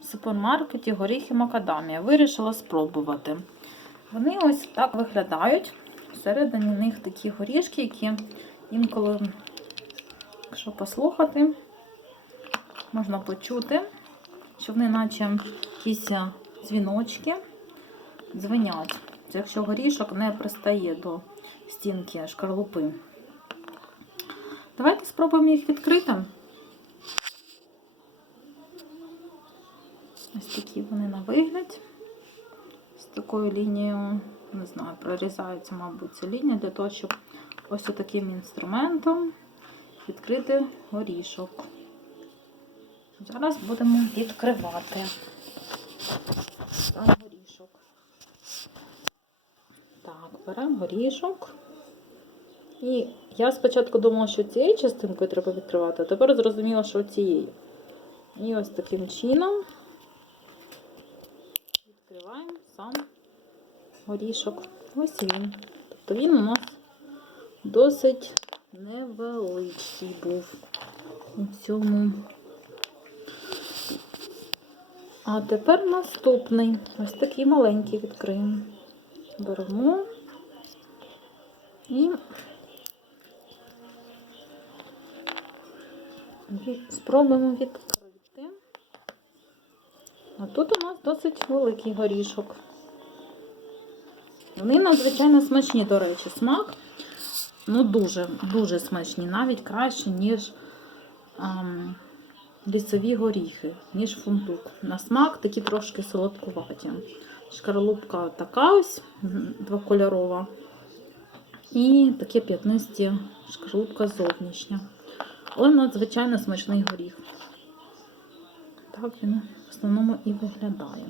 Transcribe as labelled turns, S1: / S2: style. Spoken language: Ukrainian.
S1: в супермаркеті горіхи макадамія. Вирішила спробувати. Вони ось так виглядають. Всередині них такі горішки, які інколи, якщо послухати, можна почути, що вони наче якісь дзвіночки дзвенять. Якщо горішок не пристає до стінки шкарлупи. Давайте спробуємо їх відкрити. Ось такі вони на вигляд. З такою лінією, не знаю, прорізається, мабуть, ця лінія для того, щоб ось таким інструментом відкрити горішок. Зараз будемо відкривати сам горішок. Так, беремо горішок. І я спочатку думала, що цією частинкою треба відкривати, а тепер зрозуміла, що цією. І ось таким чином відкриваємо сам горішок. Ось він. Тобто він у нас досить невеличкий був у цьому. А тепер наступний. Ось такий маленький відкриємо. Беремо і спробуємо відкрити. А тут у нас досить великий горішок. Вони надзвичайно смачні, до речі, смак. Ну, дуже, дуже смачні, навіть краще, ніж ам, лісові горіхи, ніж фундук. На смак такі трошки солодкуваті. Шкарлупка така ось двокольорова. І таке п'ятнисті шкарлупка зовнішня. Але надзвичайно смачний горіх. Так він в основному і виглядає.